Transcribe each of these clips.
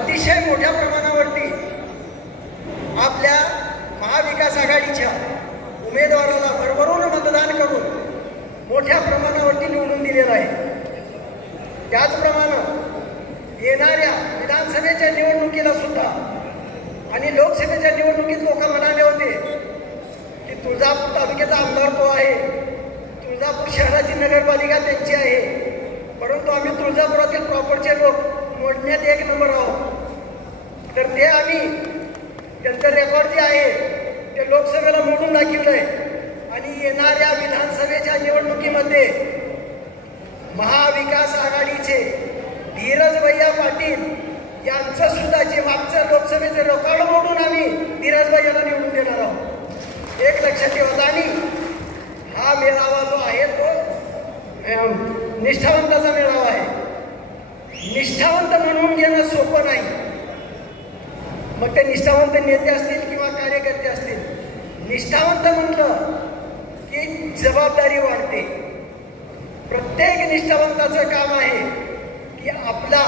अतिशय मोठ्या प्रमाणावरती आपल्या महाविकास आघाडीच्या उमेदवाराला भरभरून मतदान करून मोठ्या प्रमाणावरती निवडून दिलेलं आहे। त्याचप्रमाणे येणाऱ्या विधानसभेच्या निवडणुकीला सुद्धा आणि लोकसभेच्या निवडणुकीत लोक म्हणाले होते की तुळजापूर तालुक्याचा आमदार तो आहे, तुळजापूर शहराची नगरपालिका त्यांची आहे, परंतु आम्ही तुळजापुरातील प्रॉपरचे लोक मोडण्यात एक नंबर आहोत। तर ते आम्ही त्यांचं रेकॉर्ड जे आहे ते लोकसभेला मोडून दाखवलंय आणि येणाऱ्या विधानसभेच्या निवडणुकीमध्ये महाविकास आघाडीचे धीरज भैया पाटील यांचं सुद्धा जे मागचं लोकसभेचे रेकॉर्ड मोडून आम्ही धीरज भैयाला निवडून देणार आहोत। एक लक्षात ठेवा। आणि हा मेळावा जो आहे तो निष्ठावंताचा मेळावा आहे। निष्ठावंत म्हणून घेणं सोपं नाही, मग ते निष्ठावंत नेते असतील किंवा कार्यकर्ते असतील। निष्ठावंत म्हटलं की जबाबदारी वाढते। प्रत्येक निष्ठावंताचं काम आहे की आपला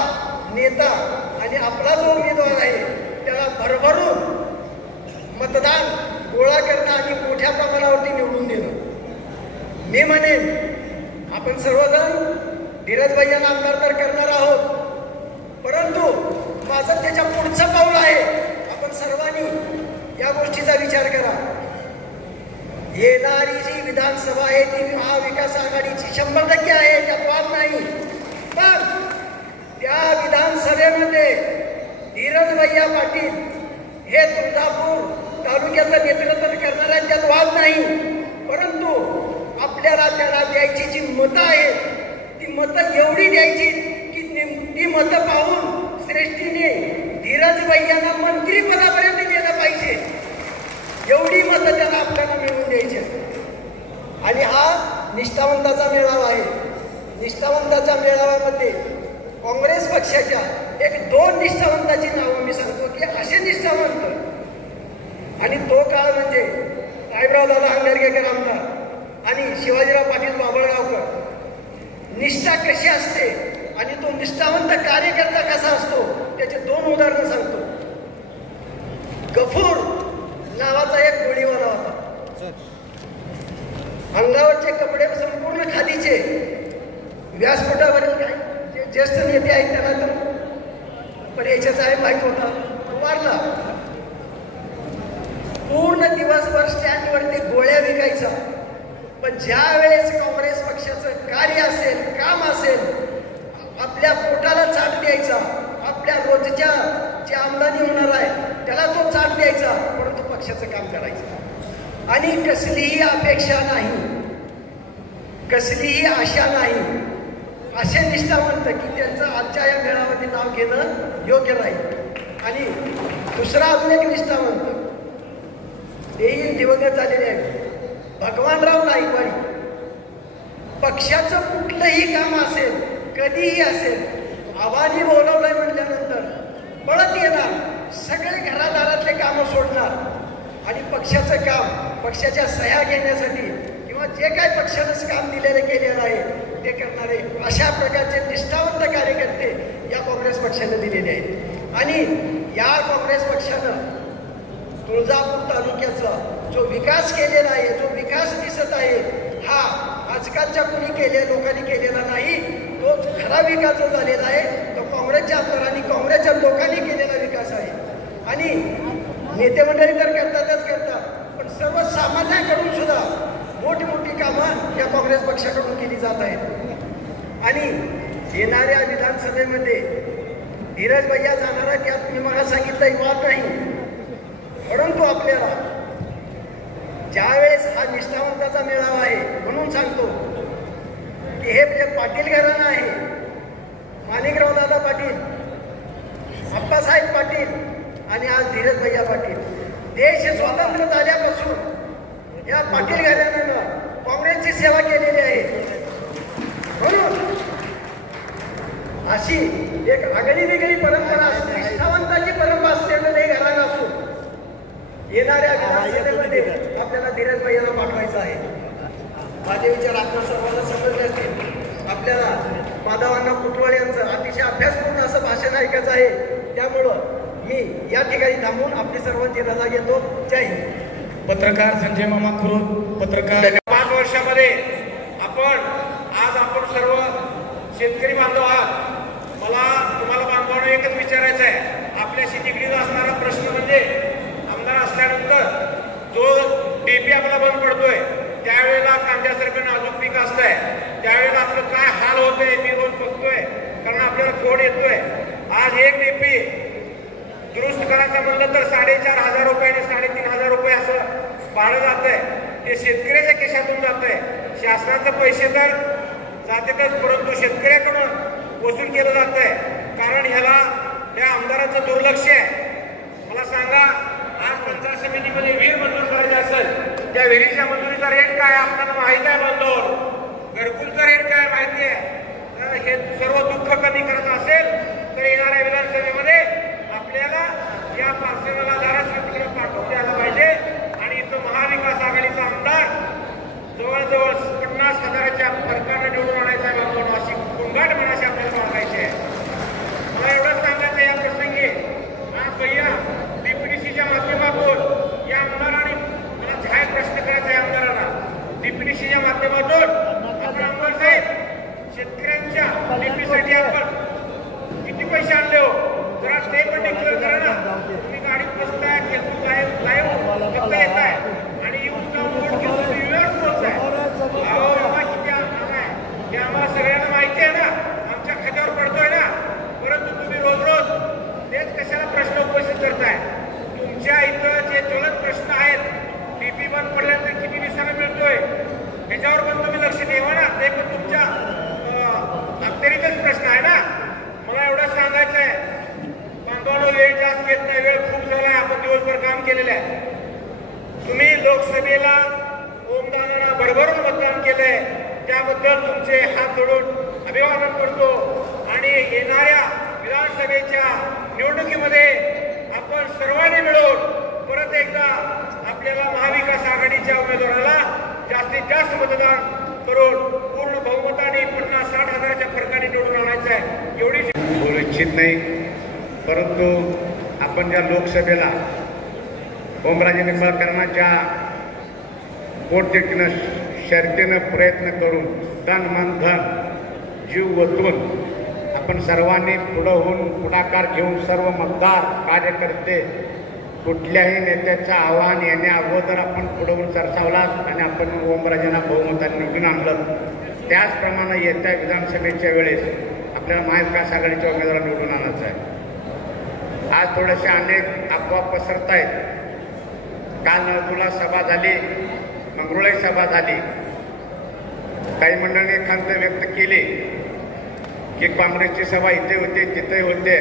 नेता आणि आपला जो उमेदवार आहे त्याला भरभरून मतदान गोळा करणं आणि मोठ्या प्रमाणावरती निवडून देणं। मी म्हणेन आपण सर्वजण धीरज भैयांना आमदार तर करणार आहोत, परंतु माझं त्याच्या पुढचं पाऊल आहे आपण सर्वांनी या गोष्टीचा विचार करा। येणारी जी विधानसभा आहे ती महाविकास आघाडीची 100% आहे, त्यात वाद नाही। पण त्या विधानसभेमध्ये धीरज भैया पाटील हे तुळजापूर तालुक्याचं नेतृत्व करणार आहेत, त्यात वाद नाही। परंतु आपल्याला त्याला द्यायची जी मतं आहेत ती मतं एवढी द्यायची की ती मतं पाहून श्रेष्ठीने धीरज भैयांना मंत्रीपदापर्यंत नेलं पाहिजे, एवढी मतं त्याला आपल्याला मिळवून द्यायची। आणि हा निष्ठावंताचा मेळावा आहे। निष्ठावंताच्या मेळाव्यामध्ये काँग्रेस पक्षाच्या एक 2 निष्ठावंताची नावं मी सांगतो की असे निष्ठावंत, आणि तो काळ म्हणजे साहेबराव दादा हंगरगेकर आमदार आणि शिवाजीराव पाटील बाबळगावकर। निष्ठा कशी असते आणि तो निष्ठावंत कार्यकर्ता कसा असतो त्याचे 2 उदाहरणं सांगतो। गफूर नावाचा एक गोळीवाला होता, अंगावरचे कपडे संपूर्ण खादीचे, व्यासपीठावरील काय जे ज्येष्ठ नेते आहेत त्यांना तर पण याच्याच आहे माहीत होता, वारला। पूर्ण दिवसभर स्टँडवरती गोळ्या विकायचा, पण ज्या वेळेस काँग्रेस पक्षाचं कार्य असेल, काम असेल, आपल्या पोटाला चाट द्यायचा, आपल्या रोजच्या जी आमदानी होणार आहे त्याला तो चाट द्यायचा, परंतु पक्षाचं काम करायचं आणि कसलीही अपेक्षा नाही, कसलीही आशा नाही। असे निष्ठावंत की त्यांचं आजच्या या मेळाव्यामध्ये नाव घेणं योग्य नाही। आणि दुसरा अजून एक निष्ठावंत तेही दिवंगत झालेले आहेत, भगवानराव नाईकवाडी। पक्षाचं कुठलंही काम असेल, कधीही असेल, आव्हानी बोलवलंय म्हटल्यानंतर पळत येणार, सगळे घरादारातले कामं सोडणार आणि पक्षाचं काम, पक्षाच्या सह्या घेण्यासाठी किंवा जे काय पक्षानं काम दिलेलं केलेलं आहे ते करणारे अशा प्रकारचे निष्ठावंत कार्यकर्ते या काँग्रेस पक्षाने दिलेले आहेत। आणि या काँग्रेस पक्षानं तुळजापूर तालुक्याचा जो विकास केलेला आहे, जो विकास दिसत आहे, हा आजकालच्या कोणी लोकांनी केलेला नाही, तो खरा विकास जो झालेला आहे तो काँग्रेसच्या आमदारांनी, काँग्रेसच्या लोकांनी केलेला विकास आहे। आणि नेते मंडळी तर करतात, पण सर्वसामान्यांकडून सुद्धा मोठी कामं या काँग्रेस पक्षाकडून केली जात आहेत। आणि येणाऱ्या विधानसभेमध्ये धीरज भैया जाणार आहे, त्यात मी मला सांगितलं वाद नाही, परंतु आपल्याला ज्यावेळेस हा निष्ठावंताचा मेळावा आहे म्हणून सांगतो की हे जे पाटील घराणं आहे, माणिकराव दादा पाटील, अप्पासाहेब पाटील आणि आज धीरज भैया पाटील, देश स्वातंत्र्य झाल्यापासून या पाटील घराण्यानं काँग्रेसची सेवा केलेली आहे। म्हणून अशी एक आगळी वेगळी परंपरा, निष्ठावंताची परंपरा असलेलं घराणं असून येणाऱ्या विधानसभेमध्ये आपल्याला धीरज भैयाला पाठवायचं आहे। माझे विचार आपल्या सर्वांना समजले असतील। आपल्याला माधवांना कुटवाळ यांचं अतिशय अभ्यासपूर्ण असं भाषण ऐकायचं आहे, त्यामुळं मी या ठिकाणी थांबून आपली सर्वांची रजा घेतो. जय हिंद. पत्रकार संजय मामा खुरोद, पत्रकार. 5 वर्षामध्ये आपण सर्व शेतकरी बांधव आहात. मला तुम्हाला बांधवांना एकच विचारायचं आहे, आपल्याशी निगडीत असणारा प्रश्न म्हणजे आमदार असल्यानंतर जो डीपी आपला बंद पडतोय, त्यावेळेला कांद्यासारखं नाजूक पीक असतंय, त्यावेळेला आपलं काय हाल होतंय मी रोज बघतोय, कारण आपल्याला फोन येतोय. आज एक डीपी दुरुस्त करायचं म्हणलं तर 4,500 रुपये आणि 3,500 रुपये असं भाडं जातंय. ते शेतकऱ्याच्या खिशातून जातंय. शासनाचे पैसे तर जातातच, परंतु शेतकऱ्याकडून वसूल केलं जातंय. कारण ह्याला त्या आमदाराचं दुर्लक्ष आहे. मला सांगा, आज पंचायत समितीमध्ये विहीर मंजूर करायची असेल, त्या विहिरीच्या मंजुरीचा रेट काय आपल्याला माहिती आहे बांधव, घरकुलचा रेट काय माहिती आहे. हे सर्व दुःख कमी करायचं असेल तर येणाऱ्या विधानसभेमध्ये आपल्याला या पार्श्वला धाराशिवकडे पाठवून द्यायला पाहिजे. आणि इथं महाविकास आघाडीचा आमदार जवळजवळ 50,000च्या फरकाने निवडून आणायचा आहे बांधवांना, अशी गुंगाट मनाशी आपल्याला मागायची आहे. मला एवढंच सांगायचं या प्रसंगी, आज भैया डीपीडीसीच्या माध्यमातून या आमदारांनी मला जाहीर प्रश्न करायचा आहे आमदारांना. डीपीडीसीच्या माध्यमातून आपण आमदार साहेब शेतकऱ्यांच्या डीपीसाठी आपण किती पैसे आणले हो, जरा ते पण डिक्लेअर करा ना. तुम्ही गाडीत बसताय, फेसबुक लाईव्ह फक्त येत आहे आणि वेळच पोहोचताय. किती आहे हे आम्हाला सगळ्यांना माहिती आहे ना, आमच्या खात्यावर पडतोय ना. परंतु तुम्ही रोज रोज तेच कशाला प्रश्न उपस्थित करताय. तुमच्या इथं जे ज्वलंत प्रश्न आहेत, डीपी बंद पडल्यानंतर किती दिवसांना मिळतोय, त्याच्यावर पण तुम्ही लक्ष ठेवा ना. ते पण तुमच्या अखेरीतच प्रश्न आहे ना. मला एवढंच सांगायचं आहे, बांधवांनो वेळ जास्त घेत नाही, वेळ खूप झाला आहे, आपण दिवसभर काम केलेलं आहे. तुम्ही लोकसभेला ओमदादांना भरभरून मतदान केलंय, त्याबद्दल तुमचे हात जोडून अभिवादन करतो. आणि येणाऱ्या विधानसभेच्या निवडणुकीमध्ये आपण सर्वांनी मिळून परत एकदा आपल्याला महाविकास आघाडीच्या उमेदवाराला जास्तीत जास्त मतदान करून पूर्ण बहुमताने 50-60 हजाराच्या फरकाने निवडून आणायचं आहे. एवढी बोलू इच्छित नाही, परंतु आपण ज्या लोकसभेला ओमराजे निंबाळकरांच्या पोटतिडकीनं शर्तीनं प्रयत्न करून तन मन धन जीव ओतून आपण सर्वांनी पुढं होऊन पुढाकार घेऊन सर्व मतदार कार्यकर्ते कुठल्याही नेत्याचं आव्हान येण्या अगोदर आपण पुढं होऊन चर्चावला आणि आपण ओमराजेंना बहुमताने निवडून आणलं. त्याचप्रमाणे येत्या विधानसभेच्या वेळेस आपल्याला महाविकास आघाडीच्या उमेदवार निवडून आणायचं आहे. आज थोडेसे अनेक अफवा पसरत आहेत. काल नळदुला सभा झाली, मंगरुळई सभा झाली. काही मंडळींनी खंत व्यक्त केली की काँग्रेसची सभा इथे होते तिथे होते.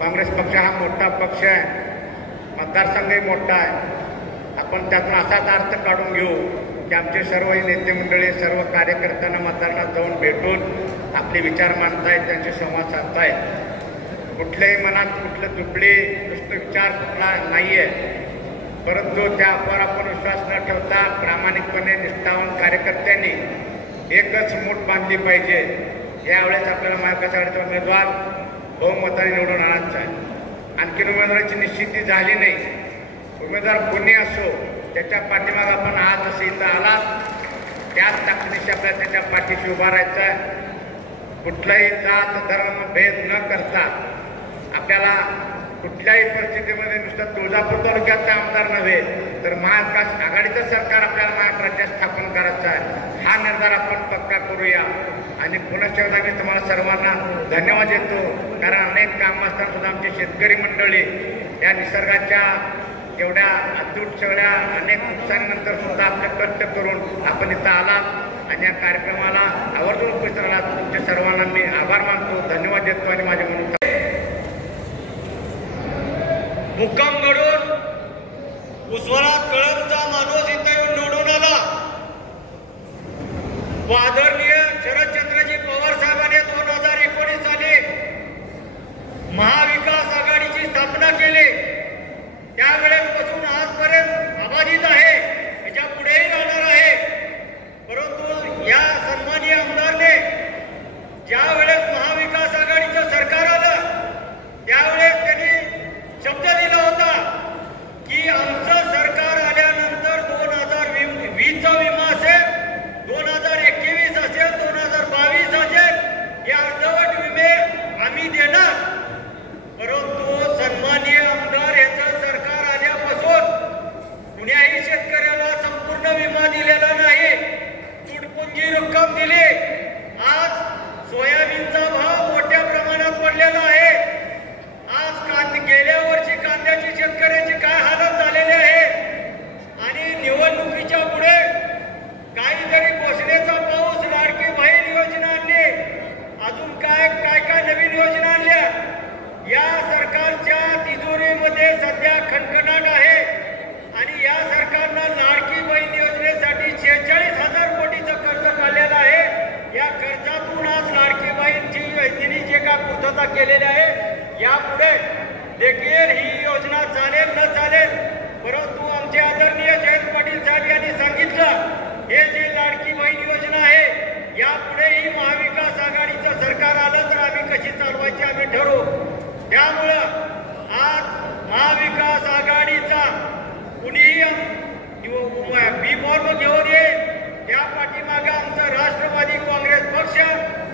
काँग्रेस पक्ष हा मोठा पक्ष आहे, मतदारसंघही मोठा आहे. आपण त्यातून असाच अर्थ काढून घेऊ की आमचे सर्व नेते मंडळी सर्व कार्यकर्त्यांना मतदारांना जाऊन भेटून आपले विचार मांडतायत, त्यांचे संवाद साधतायत. कुठल्याही मनात कुठलं तुकडे नुसतं विचार कुठला नाही आहे, परंतु त्यावर आपण विश्वास न ठेवता प्रामाणिकपणे निष्ठावान कार्यकर्त्यांनी एकच मूठ बांधली पाहिजे. यावेळेस आपल्याला महाविकास आघाडीचा उमेदवार बहुमताने निवडून आणायचा आहे. आणखीन उमेदवाराची निश्चिती झाली नाही. उमेदवार कोणी असो त्याच्या पाठीमागे आपण आज जसं इथं आला त्याच ताकदीशी आपल्याला त्याच्या पाठीशी उभा राहायचा आहे. कुठलाही जात धर्म भेद न करता आपल्याला कुठल्याही परिस्थितीमध्ये नुसतं तुळजापूर तालुक्याचा आमदार नव्हे तर महाविकास आघाडीचं सरकार आपल्याला महाराष्ट्र राज्यात स्थापन करायचं आहे. हा निर्धार आपण पक्का करूया. आणि पुनश्च एकदा मी तुम्हाला सर्वांना धन्यवाद देतो, कारण अनेक कामं असताना सुद्धा आमची शेतकरी मंडळी या निसर्गाच्या एवढ्या अद्भुत सगळ्या अनेक नुकसानीनंतर सुद्धा आपले कष्ट करून आपण इथं आलात आणि या कार्यक्रमाला आवर्जून उपस्थित राहिलात. तुमच्या सर्वांना मी आभार मानतो, धन्यवाद देतो. आणि माझे म्हणून मुक्काम घडून उस्मानाबाद कळमचा माणूस इथे येऊन निवडून आला. आदरणीय शरदचंद्रजी पवार साहेबांनी 2019 साली महाविकास आघाडीची स्थापना केली. त्यावेळेपासून आजपर्यंत अबाधित आहे, याच्या पुढेही राहणार आहे. परंतु या सन्माननीय आमदारने ज्या वेळेस महाविकास आघाडीचं सरकार आलं त्यावेळेस त्यांनी सरकारच्या तिजोरीमध्ये सध्या खणखणाट आहे आणि या सरकारनं लाडकी बहीण योजनेसाठी 46,000 कोटीचं कर्ज काढलेलं आहे. या कर्जातून आज लाडकी बहीणची तिने जे काय पूर्तता केलेली आहे यापुढे देखील ही योजना चालेल न चालेल, परंतु आमचे आदरणीय जयंत पाटील साहेब यांनी सांगितलं हे जे लाडकी बहीण योजना आहे यापुढेही महाविकास आघाडीचं सरकार आलं तर आम्ही कशी चालवायची आम्ही ठरवू. त्यामुळं आज महाविकास आघाडीचा कुणीही बी फॉर्म घेऊन येईल त्या पाठीमागे आमचं राष्ट्रवादी काँग्रेस पक्ष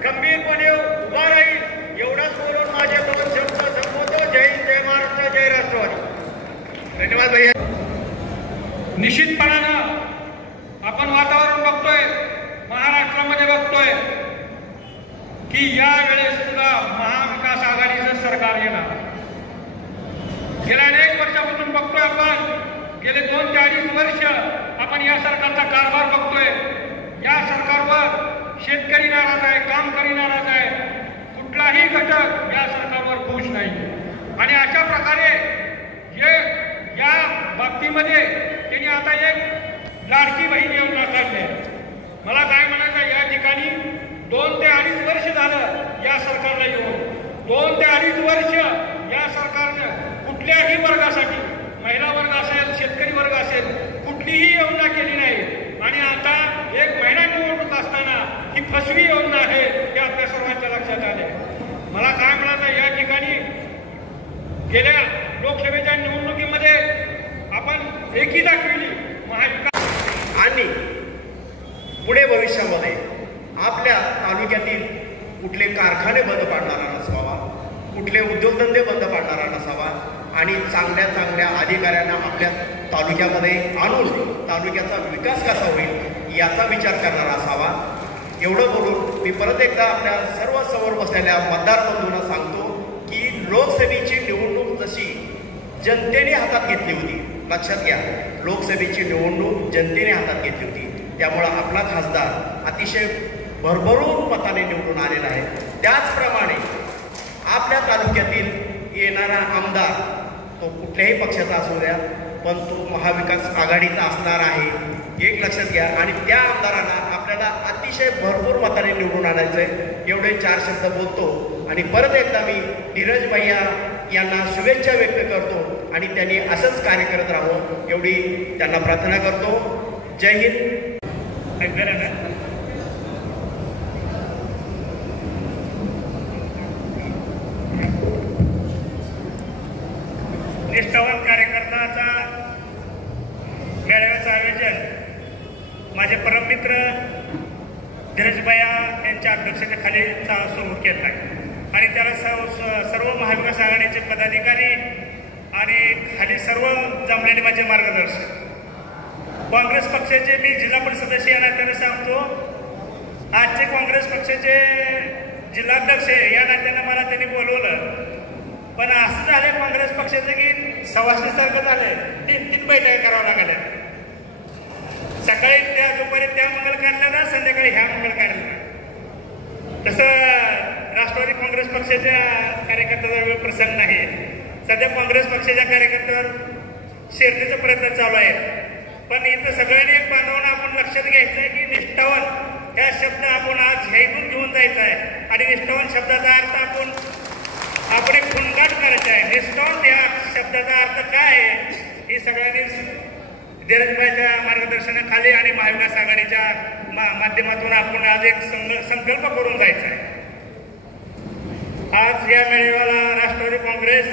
गंभीरपणे उभा राहील. एवढंच बोलून माझे 2 शब्द संबोधतो. जय हिंद, जय महाराष्ट्र, जय राष्ट्रवादी. धन्यवाद भैया. निश्चितपणानं आपण वातावरण बघतोय, महाराष्ट्रामध्ये बघतोय की या वेळेस सुद्धा महाविकास आघाडीचं सरकार येणार. गेल्या अनेक वर्षापासून बघतोय आपण, गेले 2 ते 2.5 वर्ष आपण या सरकारचा कारभार बघतोय. या सरकारवर शेतकरी नाराज आहे, कामकरी नाराज आहे, कुठलाही घटक या सरकारवर खुश नाही. आणि अशा प्रकारे जे या बाबतीमध्ये त्यांनी आता एक लाडकी बहीण योजना काढली. मला काय म्हणायचं, या ठिकाणी 2 ते 2.5 वर्ष झालं या सरकारला येऊन. 2 ते 2.5 वर्ष या सरकारनं कुठल्याही वर्गासाठी, महिला वर्ग असेल, शेतकरी वर्ग असेल, कुठलीही योजना केली नाही. आणि आता 1 महिना निवडणूक असताना ही फसवी योजना आहे हे आपल्या सर्वांच्या लक्षात आले. मला काय म्हणायचं, या ठिकाणी गेल्या लोकसभेच्या निवडणुकीमध्ये आपण एकी दाखविली महाविकास. आणि पुढे भविष्यामध्ये आपल्या तालुक्यातील कुठले कारखाने बंद पाडणारा नसावा, कुठले उद्योगधंदे बंद पाडणारा नसावा आणि चांगल्या चांगल्या अधिकाऱ्यांना आपल्या तालुक्यामध्ये आणून तालुक्याचा विकास कसा होईल याचा विचार करणारा असावा. एवढं बोलून मी परत एकदा आपल्या सर्व समोर बसलेल्या मतदार बंधूंना सांगतो की लोकसभेची निवडणूक जशी जनतेने हातात घेतली होती, लक्षात घ्या, लोकसभेची निवडणूक जनतेने हातात घेतली होती. त्यामुळं आपला खासदार अतिशय भरभरून मताने निवडून आलेला आहे. त्याचप्रमाणे आपल्या तालुक्यातील येणारा आमदार तो कुठल्याही पक्षाचा असू द्या, पण तो महाविकास आघाडीचा असणार आहे, एक लक्षात घ्या. आणि त्या आमदारांना आपल्याला अतिशय भरपूर मताने निवडून आणायचं आहे. एवढे 4 शब्द बोलतो आणि परत एकदा मी धीरज भैया यांना शुभेच्छा व्यक्त करतो आणि त्यांनी असंच कार्य करत राहावं एवढी त्यांना प्रार्थना करतो. जय हिंद. निष्ठावान कार्यकर्त्याचा मेळाव्याचं आयोजन माझे परममित्र धीरजभैया यांच्या अध्यक्षतेखाली सुरू केलं आहे आणि त्याला सर्व महाविकास आघाडीचे पदाधिकारी आणि खाली सर्व जमलेले माझे मार्गदर्शक. काँग्रेस पक्षाचे मी जिल्हा परिषद सदस्य या नात्याने सांगतो, आजचे काँग्रेस पक्षाचे जिल्हाध्यक्ष या नात्याने मला त्यांनी बोलवलं, पण असं झालं काँग्रेस पक्षाचं की सवासणीसारखं झालंय. 3 बैठका करावं लागल्या. सकाळी त्या दुपारी त्या मंगल काढल्या, संध्याकाळी ह्या मंगल काढल्या. तसं राष्ट्रवादी काँग्रेस पक्षाच्या कार्यकर्त्याचा वेळ प्रसंग नाही. सध्या काँग्रेस पक्षाच्या कार्यकर्त्यावर शेरण्याचा प्रयत्न चालू आहे. पण इथं सगळ्यांनी एक बांधवांना आपण लक्षात घ्यायचं आहे की निष्ठावान ह्या शब्द आपण आज ह्यातून घेऊन जायचा आहे आणि निष्ठावान शब्दाचा अर्थ आपण एक गुणगाट करायचा आहे. निष्ठावान या शब्दाचा अर्थ काय आहे हे सगळ्यांनी धीरजभाईच्या मार्गदर्शनाखाली आणि महाविकास आघाडीच्या माध्यमातून आपण आज एक संकल्प करून जायचा आहे. आज या मेळाव्याला राष्ट्रवादी काँग्रेस,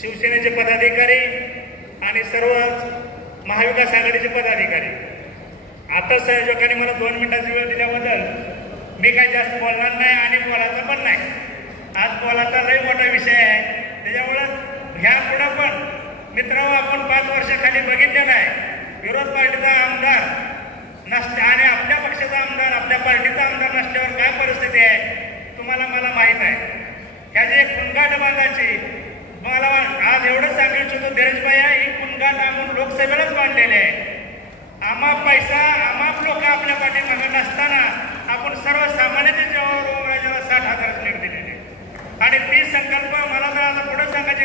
शिवसेनेचे पदाधिकारी आणि सर्व महाविकास आघाडीचे पदाधिकारी. आता संयोजकांनी मला 2 मिनिटाची वेळ दिल्याबद्दल मी काही जास्त बोलणार नाही आणि बोलायचं पण नाही. आज बोलायचा लय मोठा विषय आहे. त्याच्यामुळं ह्या पुढं पण मित्रांनो आपण 5 वर्षाखाली बघितलेलं आहे विरोध पार्टीचा आमदार नसते आणि आपल्या पक्षाचा आमदार, आपल्या पार्टीचा आमदार नसल्यावर काय परिस्थिती आहे तुम्हाला मला माहीत आहे. ह्याची एक गुणगाठ बांधायची. मला आज एवढंच सांगू इच्छितो, धीरजभाई ही गुणगाठ आणून लोकसभेलाच बांधलेली आहे. आमाप पैसा, आमाप लोक आपल्या पाठीमागे नसताना आपण सर्वसामान्यांच्या जीवावर 60,000 सीट दिलेली आणि ती संकल्प मला तर आता पुढे सांगायची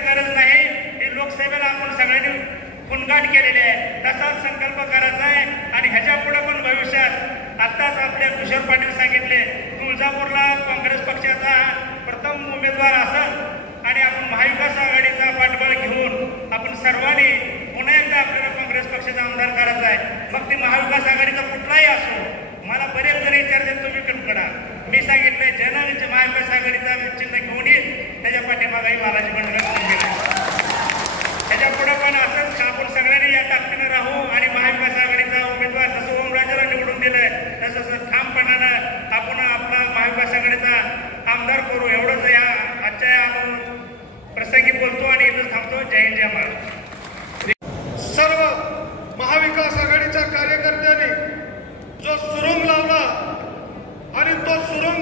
स्टार्ट केलेली आहे तसाच संकल्प करायचा आहे. आणि ह्याच्या पुढे पण भविष्यात आत्ताच आपल्या किशोर पाटील सांगितले तुळजापूरला काँग्रेस पक्षाचा प्रथम उमेदवार असेल आणि आपण महाविकास आघाडीचा पाठबळ घेऊन आपण सर्वांनी पुन्हा एकदा आपल्याला काँग्रेस पक्षाचा आमदार करायचा आहे. मग ते महाविकास आघाडीचा कुठलाही असो. मला बरेच जण विचारते तुम्ही कणकडा. मी सांगितलंय जनविच महाविकास आघाडीचा चिन्ह घेऊन येईल त्याच्या पाठीमागाही बालाजी बंडगर. त्याच्या पुढे पण असंच आपण सगळ्यांनी या ताकदीनं राहू आणि महाविकास आघाडीचा उमेदवार जसं ओमराजेला निवडून दिलंय तसं ठामपणानं आपण आपला महाविकास आघाडीचा आमदार करू. एवढंच या आजच्या या प्रसंगी बोलतो आणि इथं थांबतो. जय हिंद, जय महाराष्ट्र. सर्व महाविकास आघाडीच्या कार्यकर्त्यांनी जो सुरुंग लावला आणि तो सुरुंग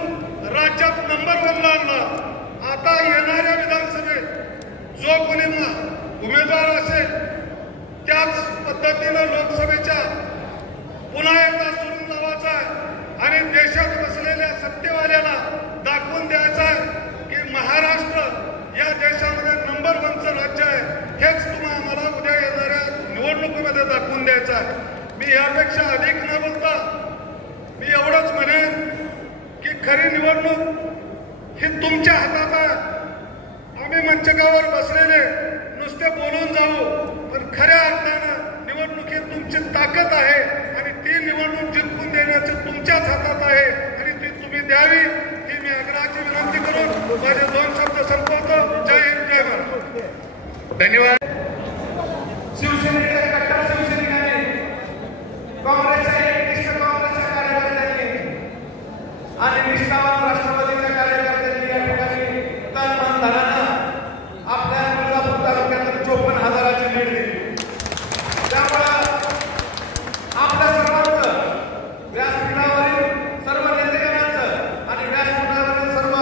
राज्यात नंबर 1 ला आणला. आता येणाऱ्या विधानसभेत जो कोणी उमेदवार असेल त्याच पद्धतीनं लोकसभेच्या पुन्हा एकदा सुरुंग लावायचा आहे आणि देशात बसलेल्या सत्तेवाल्याला दाखवून द्यायचं आहे की महाराष्ट्र या देशामध्ये नंबर 1चं राज्य आहे. हेच तुम्हाला आम्हाला उद्या येणाऱ्या निवडणुकीमध्ये दाखवून द्यायचं आहे. मी यापेक्षा अधिक न बोलता मी एवढंच म्हणेन की खरी निवडणूक ही तुमच्या हातात आहे. आम्ही मंचकावर बसलेले नुसते बोलून जाऊ पण खऱ्या अर्थानं निवडणूक ही तुमची ताकद आहे आणि ती निवडणूक जिंकून देण्याचं तुमच्याच हातात आहे आणि ती तुम्ही द्यावी ही मी आग्रहाची विनंती करून माझे 2 शब्द संपवतो. जय हिंद, जय महाराष्ट्र. धन्यवाद. शिवसेनेच्या कट्टर शिवसैनिकांनी काँग्रेसच्या एकनिष्ठ काँग्रेसच्या कार्यकर्त्यांनी आणि निष्ठावान राष्ट्रवादीच्या कार्यकर्त्यांनी या ठिकाणी तन मन धनानं आपल्या तुळजापूर तालुक्यात 54,000ची लीड दिली. त्यामुळं आपल्या सर्वांचं व्यासपीठावरील सर्व नेतेगणांचं आणि व्यासपीठावरील सर्व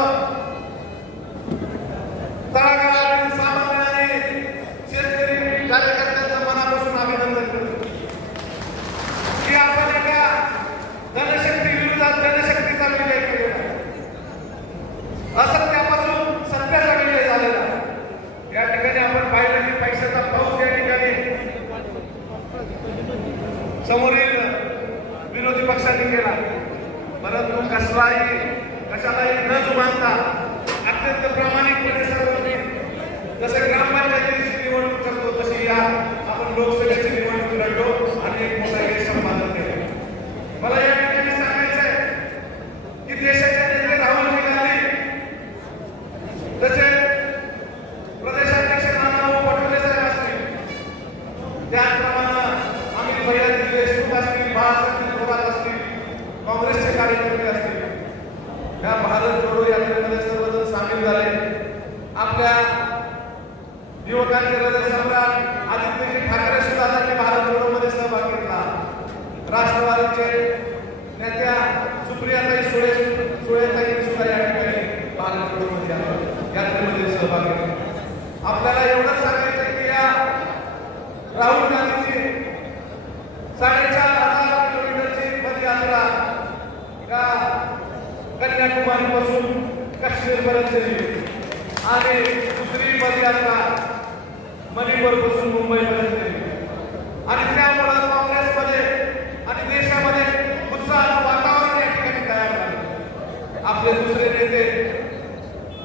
तळागाळातील सामान्य आणि शेतकरी कार्यकर्त्यांचं मनापासून अभिनंदन करतो की आपण एका धनशक्ती विरोधात जनशक्तीचा विजय केलेला आहे. असत्यापासून सत्याचा विजय झालेला आहे. या ठिकाणी आपण पाहिलं की पैशाचा पाऊस या ठिकाणी समोरील विरोधी पक्षांनी केला परंतु कशालाही न जुमानता अत्यंत प्रामाणिकपणे सर्वांनी जसं ग्रामपंचायतीची निवडणूक करतो तशी या आपण लोकसभेची निवडणूक लढलो आणि एक मोठा यश संपादन केलं. मला या ठिकाणी सांगायचं आहे की देशाच्या नेते राहुलजी गांधी तसे प्रदेशाध्यक्ष नानाभाऊ पटोले साहेब असतील त्याचप्रमाणे अमित भैया देशमुख असतील बाळासाहेब थोरात असतील काँग्रेसचे कार्यकर्ते असतील या भारत जोडो यात्रेमध्ये सर्वजण सामील झाले. आपल्या युवकांचे हृदय सम्राट आदित्यजी ठाकरे सुद्धा त्यांनी भारत जोडोमध्ये सहभाग घेतला. राष्ट्रवादीचे नेत्या सुप्रियाताई सुळेताई सुद्धा या ठिकाणी भारत जोडोमध्ये यात्रेमध्ये सहभाग घेतला. आपल्याला एवढंच सांगायचं की या राहुल गांधीची 4,500 किलोमीटरची पदयात्रा या कन्याकुमारी पासून काश्मीरपर्यंत गेली आणि दुसरी पदयात्रा मणिपूर पासून मुंबईपर्यंत गेली आणि त्यामुळे काँग्रेसमध्ये आणि देशामध्ये उत्साहाचं वातावरण या ठिकाणी तयार झालं. आपले दुसरे नेते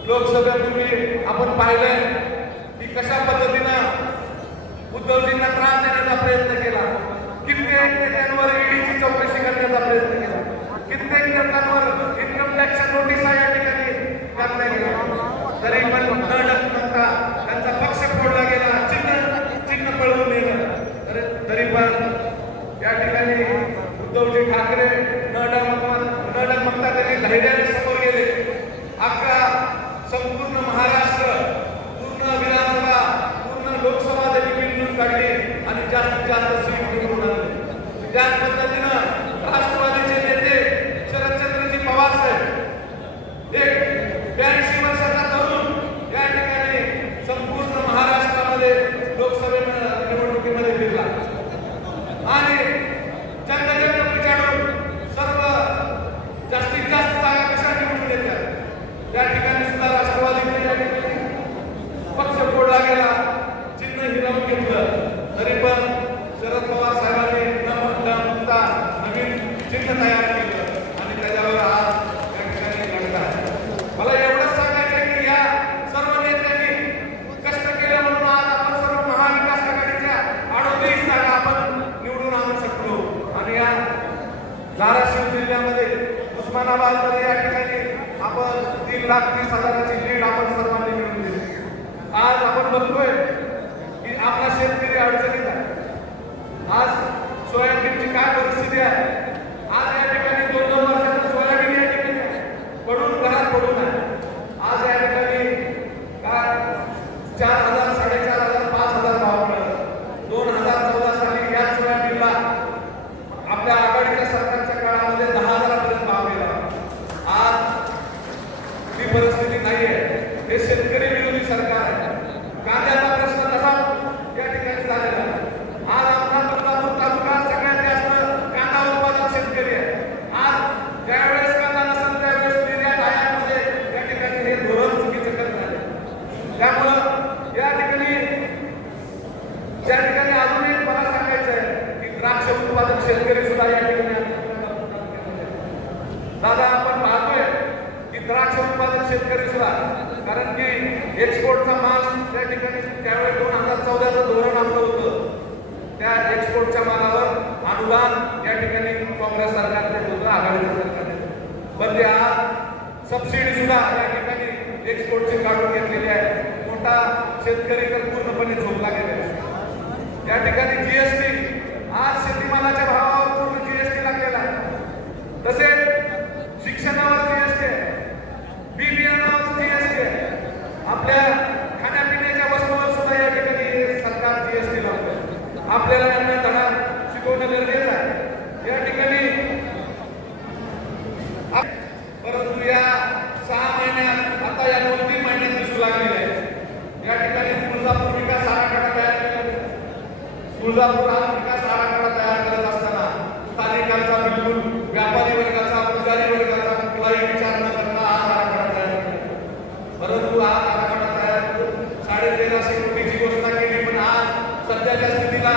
लोकसभेपूर्वी आपण पाहिलंय की कशा पद्धतीनं उद्धवजींना त्रास देण्याचा प्रयत्न केला. कित्येक नेत्यांवर ईडीची चौकशी करण्याचा प्रयत्न केला. कित्येक नेत्यांवर इन्कम टॅक्सच्या नोटिसा या ठिकाणी काढल्या गेल्या. तरी पण न डकता त्यांचा पक्ष फोडला गेला. चिन्ह पळवून नेलं. तरी पण या ठिकाणी उद्धवजी ठाकरे न डगमगता त्यांनी धैर्याने समोर गेले. अख्खा संपूर्ण महाराष्ट्र पूर्ण धाराशिव जिल्ह्यामध्ये उस्मानाबादमध्ये या ठिकाणी आपण 3,30,000ची लीड आपण सर्वांनी मिळवून दिली. आज आपण बघतोय की आपला शेतकरी अडचणीत आहे. आज सोयाबीनची काय परिस्थिती आहे. आज या ठिकाणी 2-2 वर्षाचं सोयाबीन या ठिकाणी पडून घरात पडून आहे. आज या ठिकाणी काय 4,000, 4,500, 5,000 भाव मिळाला. 2014 साली या सोयाबीनला आपल्या आघाडीच्या सरकारच्या काळामध्ये 10,000पर्यंत भाव गेला. आज ती परिस्थिती नाही आहे. हे शेतकरी विरोधी सरकार आहे. कांद्याचा प्रश्न तसा या ठिकाणी झालेला आहे. आज आपला बदलापूर तालुका सगळ्यात जास्त कांदा उत्पादक शेतकरी आहे. आज ज्यावेळेस कांदा नसेल त्यावेळेस निर्यात आयातमध्ये या ठिकाणी हे धोरण चुकीचं करत आहे. त्यामुळं या ठिकाणी अजून एक मला सांगायचं आहे की द्राक्ष उत्पादक शेतकरी सुद्धा या ठिकाणी दादा आपण पाहतोय की द्राक्ष उत्पादक शेतकरी सुद्धा, कारण की एक्सपोर्टचा माल त्या ठिकाणी त्यावेळी 2014चं धोरण आपलं होतं. त्या एक्सपोर्टच्या मालावर अनुदान या ठिकाणी काँग्रेस सरकारने होतं, आघाडीच्या सरकारने. पण ते आज सबसिडी सुद्धा या ठिकाणी एक्सपोर्टची काढून घेतलेली आहे. मोठा शेतकरी तर पूर्णपणे झोपला गेलेला आहे. या ठिकाणी जीएसटी, आज शेतीमालाच्या भावावर पूर्ण जीएसटी लागलेला आहे. तसेच शिक्षणावर जीएसटी आहे, बी बियाणावर जीएसटी आहे. आपल्या खाण्यापिण्याच्या वस्तूवर सुद्धा या ठिकाणी सरकार जीएसटी लावतं. आपल्याला त्यांना धडा शिकवणं गरजेचं आहे या ठिकाणी. परंतु या 6 महिन्यात आता या 2-3 महिन्यात दिसू लागलेले आहे. या ठिकाणी तुळजापूर विकास आराखडा तयार केला. तुळजापूर हा विकास आराखडा तयार करत असताना स्थानिकांचा बिलकुल व्यापारी वर्गाचा, पुजारी वर्गाचा कुठलाही विचार न करता हा आराखडा तयार केला. परंतु हा आराखडा तयार करून 1350 कोटीची घोषणा केली. पण आज सध्याच्या स्थितीला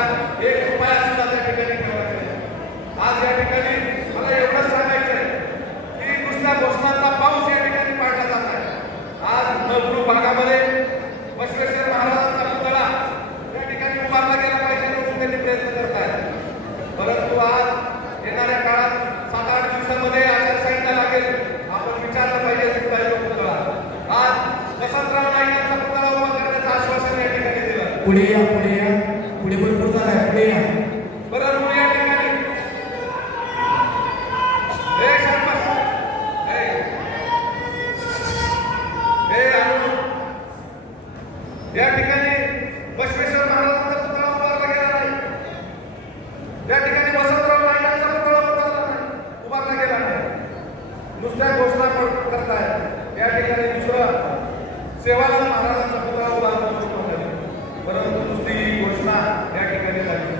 1 रुपया सुद्धा त्या ठिकाणी ठेवायचा नाही. आज या ठिकाणी मला एवढंच सांगायचं आहे की दुसऱ्या घोषणांचा पाऊस या ठिकाणी पाडला जात आहे. आज नलपूर भागामध्ये बसवेश्वर महाराजांचा पुतळा या ठिकाणी उभारला गेला पाहिजे म्हणून त्यांनी प्रयत्न करत आहेत. परंतु आज येणाऱ्या काळात 7-8 दिवसांमध्ये आचारसंहिता लागेल. आपण विचारलं पाहिजे कुठला तो पुतळा. आज वसंतराव नाईक यांचा पुतळा उभा करण्याचं आश्वासन या ठिकाणी दिलं. पुढे या, पुढे या, पुढे भरपूर आहे, पुढे या. परंतु या ठिकाणी या ठिकाणी बसवेश्वर महाराजांचा पुतळा उभारला गेला नाही. त्या ठिकाणी वसंतराव नाईकांचा पुतळा उभारला गेला नाही. नुसत्या घोषणा करतायत. या ठिकाणी दुसरं सेवालाल महाराजांचा पुतळा उभारला. परंतु नुसती घोषणा या ठिकाणी झाली.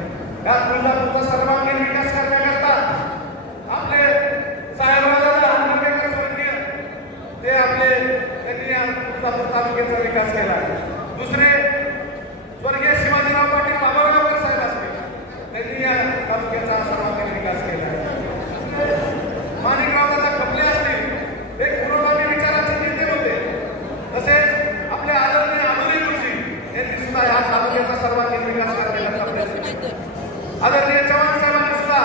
या तुळजापूरचा सर्वांगीण विकास करण्याकरता आपले साहेबराजा आंबेडकर स्वर्गीय ते आपले त्यांनी तुळजापूर तालुक्याचा विकास केला. दुसरे स्वर्गीय शिवाजीराव पाटील बाबावडेकर साहेब असतील, त्यांनी या तालुक्याचा सर्वांगीण विकास केला. माणिकराव दादा खपले असतील, ते पुरोगामी विचाराचे नेते होते. तसेच आपले आदरणीय आंबोली ऋषी यांनी सुद्धा या तालुक्याचा सर्वांगीण विकास करण्याचा प्रयत्न केला. आदरणीय चव्हाण साहेबांनी सुद्धा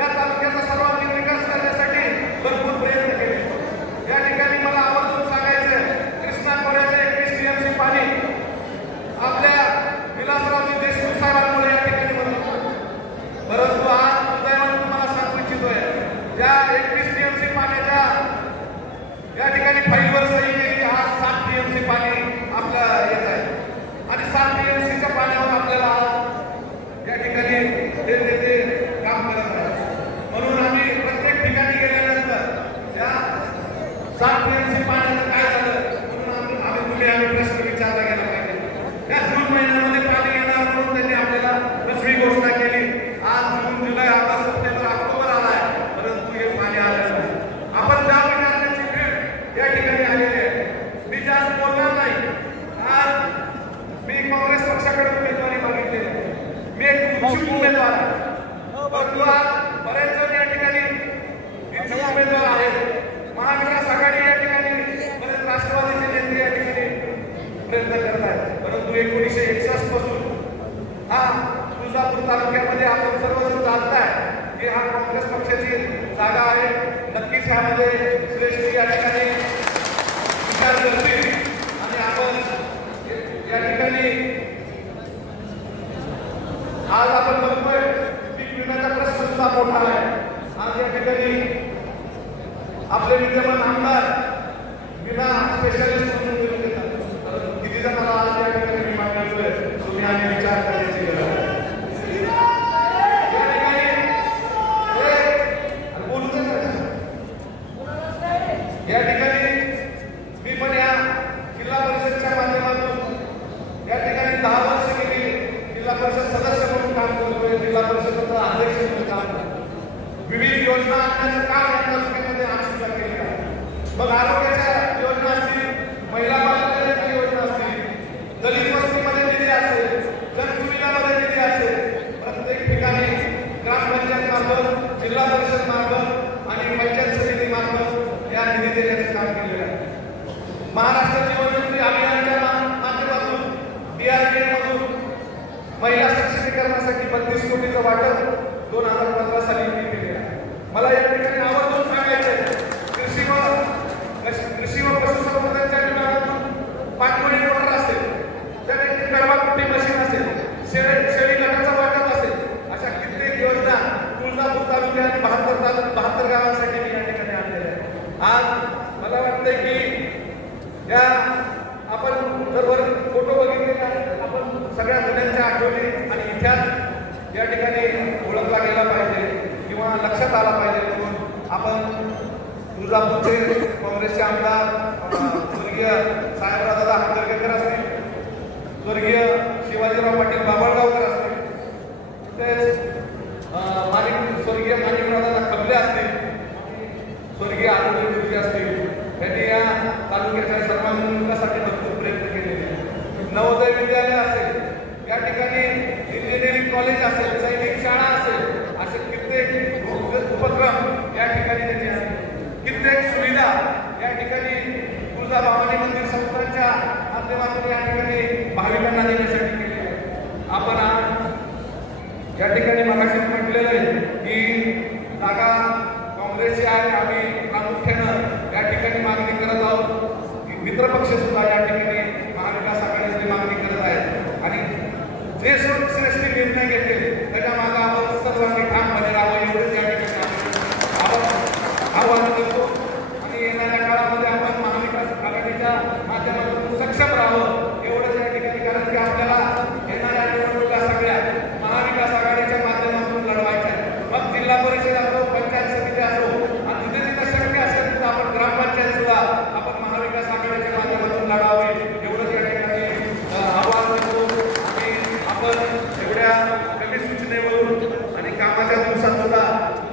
या तालुक्याचा सर्वांगीण विकास करण्यासाठी भरपूर प्रयत्न केले. या ठिकाणी मला आवर्जून सांगायचं, कृष्णा खोऱ्याचे 21 टीएमसी पाणी आपल्या विलासरावजी देशमुख साहेबांमुळे या ठिकाणी बनवलं. परंतु आज दुर्दैवाने तुम्हाला सांगू इच्छितोय, त्या 21 टीएमसी पाण्याच्या या ठिकाणी फाईलवर सही केली. आज 7 टीएमसी पाणी आपलं येत आहे आणि 7 टीएमसीच्या पाण्यावर आपल्याला या ठिकाणी ते काम करत आहे. म्हणून आम्ही प्रत्येक ठिकाणी गेल्यानंतर त्या 7 टीएमसी पाण्याचं काय झालं म्हणून आम्ही प्रश्न विचारला गेला पाहिजे. या जून महिन्यामध्ये पाणी येणार म्हणून त्यांनी आपल्याला दुसरी घोषणा केली. आज जून, जुलै, ऑगस्ट, सप्टेंबर, ऑक्टोबर आलाय, परंतु हे पाणी आलेलं नाही. आपण ज्या विचारण्याची वेळ या ठिकाणी आलेली आहे. मी जास्त बोलणार नाही. आज मी काँग्रेस पक्षाकडे उमेदवारी मागितली. मी एक इच्छुक उमेदवार आहे. परंतु आज बरेच जण या ठिकाणी इच्छुक उमेदवार आहेत. महाविकास आघाडी या ठिकाणी बरेच राष्ट्रवादीचे नेते या ठिकाणी प्रयत्न करत आहेत. परंतु 1961 पासून हा तुळजापूर तालुक्यामध्ये आपण सर्वजण जाणताय की हा काँग्रेस पक्षाची निष्ठामध्ये श्रेष्ठ या ठिकाणी विचार करतील आणि आपण या ठिकाणी आज आपण बघतोय पीक विम्याचा प्रश्न सुद्धा मोठा आहे. आज या ठिकाणी आपले विद्यमान आमदार विमा स्पेशालिस्ट म्हणून निवडून येतात. किती जणांना आज या ठिकाणी विमा मिळतोय तुम्ही आम्ही विचार करण्याची गरज आहे. या ठिकाणी मी पण या जिल्हा परिषदच्या माध्यमातून या ठिकाणी 10 वर्ष गेली जिल्हा परिषद सदस्य म्हणून काम करतोय. जिल्हा परिषदेचा अध्यक्ष म्हणून काम करतो. विविध योजना आणण्याचं काम या तालुक्यामध्ये आम्ही केलेलं आहे. मग आरोग्याच्या योजना असतील, महिला बालकल्याणाच्या योजना असतील, दलित वस्तीमध्ये निधी असेल, जनसुविधामध्ये निधी असेल, प्रत्येक ठिकाणी ग्रामपंचायत मार्फत, जिल्हा परिषद मार्फत आणि पंचायत समिती मार्फत या निधी देण्याचं काम केलेलं आहे. महाराष्ट्र जीवनज्योती अभियानाच्या माध्यमातून DRDA मधून महिला सक्षमीकरणासाठी 32 कोटीचं वाटप 2015 साली केलेलं आहे. मला या ठिकाणी आवर्जून सांगायचं आहे, कृषी व पशुसंवर्धनच्या विभागातून पाणबुडी मोटर असेल, त्यानंतर कडवा कुट्टी मशीन असेल, शेळी गटाचा वाटप असेल, अशा कित्येक योजना तुळजापूर तालुक्यात 72 गावांसाठी मी या ठिकाणी आणलेल्या आहेत. आज मला वाटतंय की या आपण जर फोटो बघितले आपण सगळ्या मुलांच्या आठवणी आणि इतिहास या ठिकाणी ओळखला गेला पाहिजे किंवा लक्षात आला पाहिजे म्हणून आपण तुळजापूरचे काँग्रेसचे आमदार स्वर्गीय साहेबरावदादा हंदरगेकर असतील, स्वर्गीय शिवाजीराव पाटील बाबळगावकर असतील, तसेच स्वर्गीय माणिकरावदादा खबले असतील, स्वर्गीय आनंद गुरुजी असतील, त्यांनी या तालुक्याच्या सर्वांगीण विकासासाठी भरपूर प्रयत्न केलेले. नवोदय विद्यालय असेल, या ठिकाणी इंजिनिअरिंग कॉलेज असेल, सैनिक शाळा असेल, असे कित्येक उपक्रम या ठिकाणी त्यांचे कित्येक सुविधा या ठिकाणी तुळजाभवानी मंदिर संस्थांच्या माध्यमातून या ठिकाणी भाविकांना देण्यासाठी केले आहे. आपण आज या ठिकाणी मगाशी म्हटलेलं आहे की जागा काँग्रेसची आहे. आम्ही प्रामुख्यानं या ठिकाणी मागणी करत आहोत. मित्रपक्ष सुद्धा या ठिकाणी महाविकास आघाडीची मागणी करत आहेत आणि जे श्रेष्ठ निर्णय घेतील त्याच्या मागे आपण सर्वांनी ठामपणे राहावं एवढंच या ठिकाणी आपण आवाहन करतो. आणि येणाऱ्या काळामध्ये आपण महाविकास आघाडीच्या माध्यमातून सक्षम राहावं एवढंच या ठिकाणी, कारण की आपल्याला येणाऱ्या निवडणुका सगळ्या महाविकास आघाडीच्या माध्यमातून लढवायच्या आहेत. मग जिल्हा परिषद असो, पंचायत समिती असो आणि जिथे जिथे शक्य असेल तिथं आपण ग्रामपंचायत सुद्धा आपण महाविकास आघाडीच्या माध्यमातून लढावे एवढंच या ठिकाणी आवाहन करतो. आणि आपण एवढ्या कमी सूचनेवरून आणि कामाच्या दिवसात सुद्धा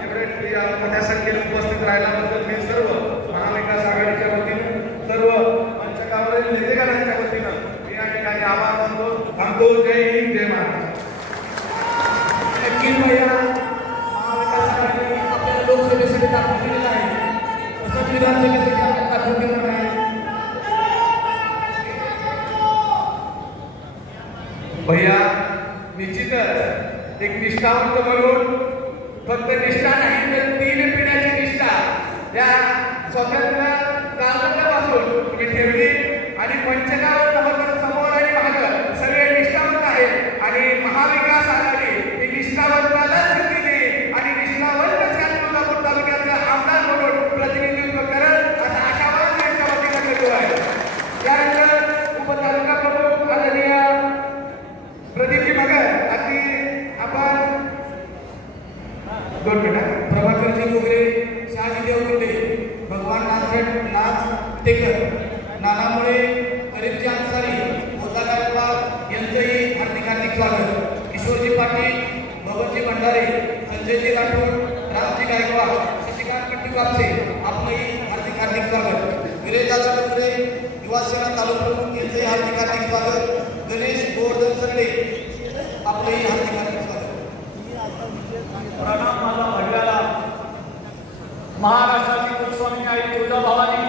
एवढ्या मोठ्या संख्येने उपस्थित राहिल्याबद्दल मी सर्व महाविकास आघाडीच्या वतीनं, सर्व मंचकावरील नेतेगणांच्या वतीनं मी या ठिकाणी आवाहन करतो. थांबतो. जय हिंद, जय महाराष्ट्र. नक्कीच महाविकास आघाडी आपल्याला लोकसभेसाठी दाखवून दिलेला आहे, तसंच विधानसभेसाठी आपल्याला दाखवून दिलेलं आहे. भैया निश्चितच एक निष्ठावंत म्हणून फक्त निष्ठा नाही तर 3 पिढ्याची निष्ठा या स्वातंत्र्य कालखंडापासून तुम्ही ठेवली आणि पंचगाव नवतर समोर आणि मागं सगळे निष्ठावंत आहेत. आणि महाविकास आघाडी ही निष्ठावंतालाच दिली आणि निष्ठावंत तुळजापूर तालुक्याचा आमदार म्हणून प्रतिनिधित्व करत असा आशावाद त्यांच्या वतीनं करतो आहे. त्यानंतर उपतालुका प्रमुख आदरणीय प्रदीपजी मगर अगदी आपण 2 मिनिटं प्रभाकरजी गोगरे, शहाजी देवकुंडे, भगवान नाथ टेकर, नानामुळे, करीमजी अन्सारी, मोदागारवार यांचंही हार्दिक हार्दिक स्वागत. किशोरजी पाटील, भगतजी भंडारे, संजयजी राठोड, रामजी गायकवाड, शशिकांत पिंटू कापसे आपलंही हार्दिक हार्दिक स्वागत. विरेशदादा डोंगरे, युवा सेना तालुका प्रमुख यांचंही हार्दिक हार्दिक स्वागत. गणेश गोवर्धन सरडे आपलंही हार्दिक हार्दिक स्वागत. प्रणाम माझा भगव्याला महाराष्ट्राची कुलस्वामी आई तुळजाभवानी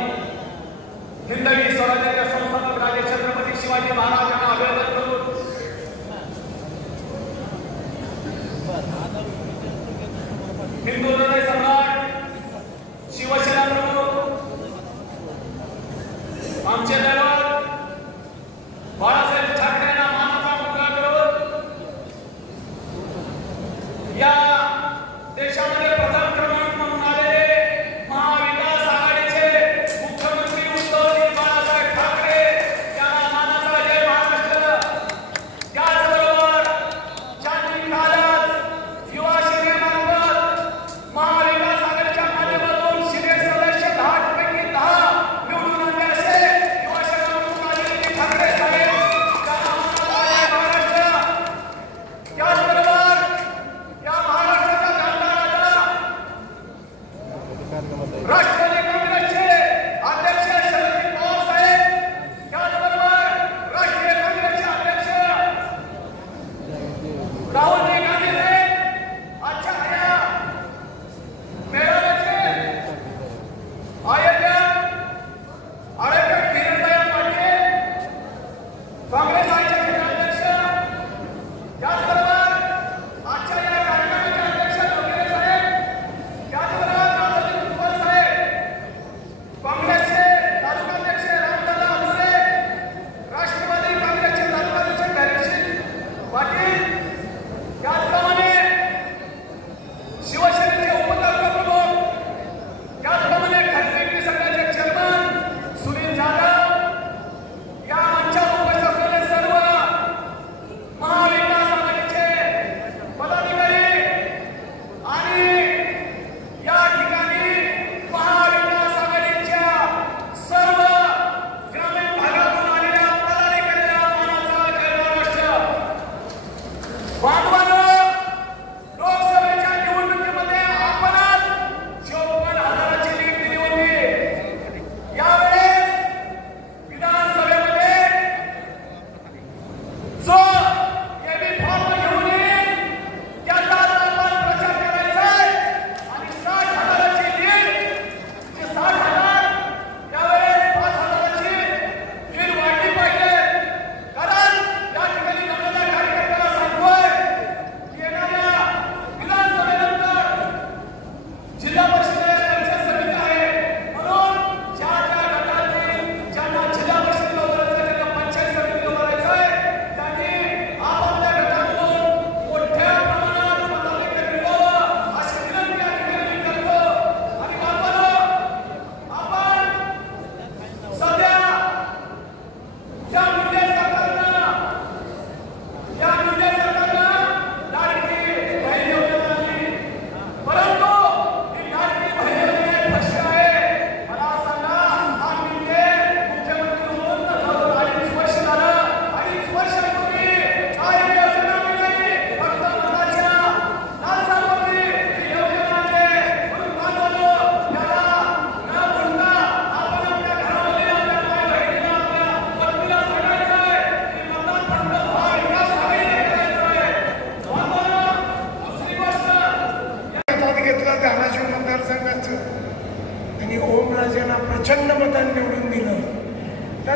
हिंदवी स्वराज्याच्या संस्थापक राजे छत्रपती शिवाजी महाराजांना अभिवादन करून हिंदू हृदय सम्राट शिवसेना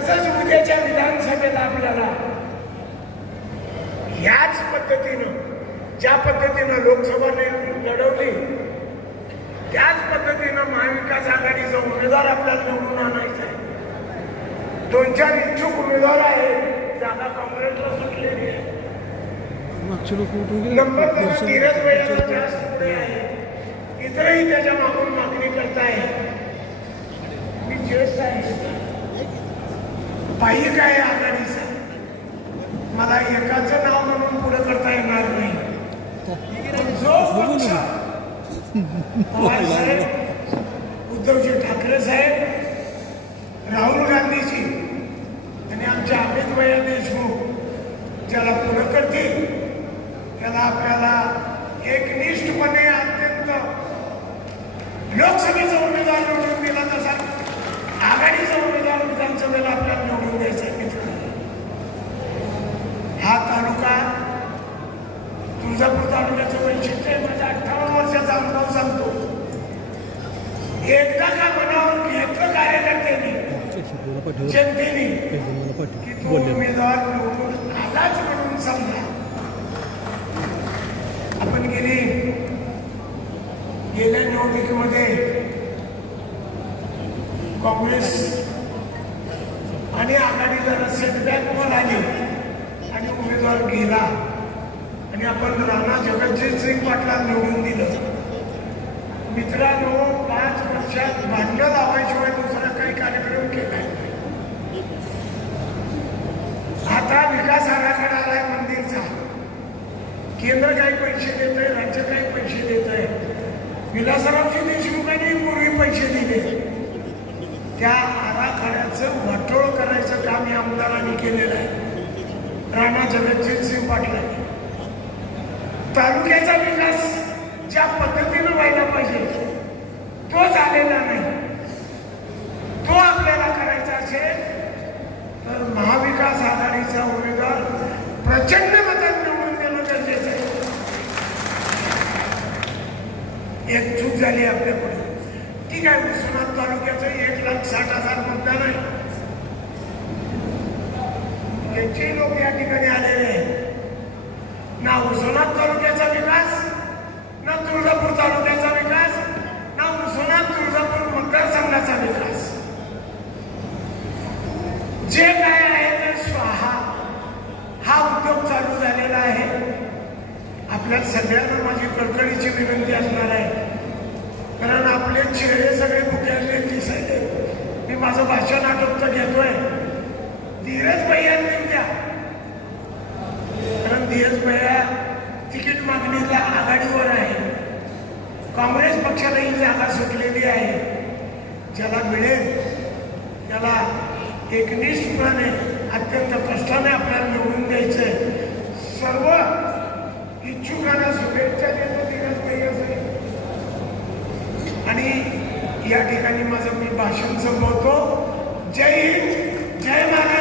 तसंच उद्याच्या विधानसभेला आपल्याला ह्याच पद्धतीनं ज्या पद्धतीनं लोकसभा लढवली त्याच पद्धतीनं महाविकास आघाडीचा उमेदवार आपल्याला निवडून आणायचा आहे. 2-4 इच्छुक उमेदवार आहेत, जागा काँग्रेसला सुटलेली आहे. नंबर धीरज भैया जास्त पुढे आहे, इतरही त्याच्या मागून मागणी करताय. मी ज्येष्ठ आहे, पाहिजे काय आघाडीचा मला एकाचं नाव म्हणून पुढे करता येणार नाही. जो पक्ष पवार साहेब, उद्धवजी ठाकरे साहेब, राहुल गांधीजी आणि आमचे अमित भैया देशमुख ज्याला पुढे करतील त्याला आपल्याला एकनिष्ठपणे अत्यंत लोकसभेचा उमेदवार निवडून दिला तसा आघाडीचा उमेदवार विधानसभेला आपल्याला निवडून द्यायचा मित्र. हा तालुका तुळजापूर तालुक्याचं वैशिष्ट्य आहे. माझ्या 58 वर्षाचा अनुभव सांगतो. एकदा का मनावर घेतलं कार्यकर्त्यांनी जनतेने की तो उमेदवार निवडून आलाच म्हणून समजा. आपण गेल्या निवडणुकीमध्ये काँग्रेस आणि आघाडी जरा सेटबॅकवर आली आणि उमेदवार गेला आणि आपण राणा जगजित सिंग पाटला निवडून दिलं. मित्रांनो, 5 वर्षात भांडण लावायशिवाय दुसरा काही कार्यक्रम केलाय. आता विकास आराखडा आलाय मंदिरचा. केंद्र काही पैसे देत आहे, राज्य काही पैसे देत आहे. विलासरावजी देशमुखांनी पूर्वी पैसे दिले. त्या आराखड्याचं वाटोळ करायचं काम या आमदारांनी केलेलं आहे. राणा जगजित सिंग पाटलांनी तालुक्याचा विकास ज्या पद्धतीनं व्हायला पाहिजे तो झालेला नाही. तो आपल्याला करायचा असेल तर महाविकास आघाडीचा उमेदवार प्रचंड मतात निवडून देणं गरजेचं आहे. एक चूक झाली आपल्याकडे. ठीक आहे, उस्मानाबाद तालुक्याचं 1,60,000 मतदान आहे. त्यांचे लोक या ठिकाणी आलेले आहेत. ना उस्मानाबाद तालुक्याचा विकास, ना तुळजापूर तालुक्याचा विकास, ना उस्मानाबाद तुळजापूर मतदारसंघाचा विकास. जे काय आहे ते स्वाहा हा उद्योग चालू झालेला आहे. आपल्या सगळ्यांना माझी कळकळीची विनंती असणार आहे, कारण आपले चेहरे सगळे बुकेले दिसायचे. मी माझं भाषण आटोपतं घेतोय. धीरज भैयांनी द्या, कारण धीरज भैया तिकीट मागणीला आघाडीवर आहे. काँग्रेस पक्षाला ही जागा सुटलेली आहे. ज्याला मिळेल त्याला एकनिष्ठपणे अत्यंत कष्टाने आपल्याला निवडून द्यायचंय. सर्व इच्छुकांना शुभेच्छा देतो धीरज भैयासाठी. आणि या ठिकाणी माझं मी भाषण संपवतो. जय हिंद, जय महाराष्ट्र.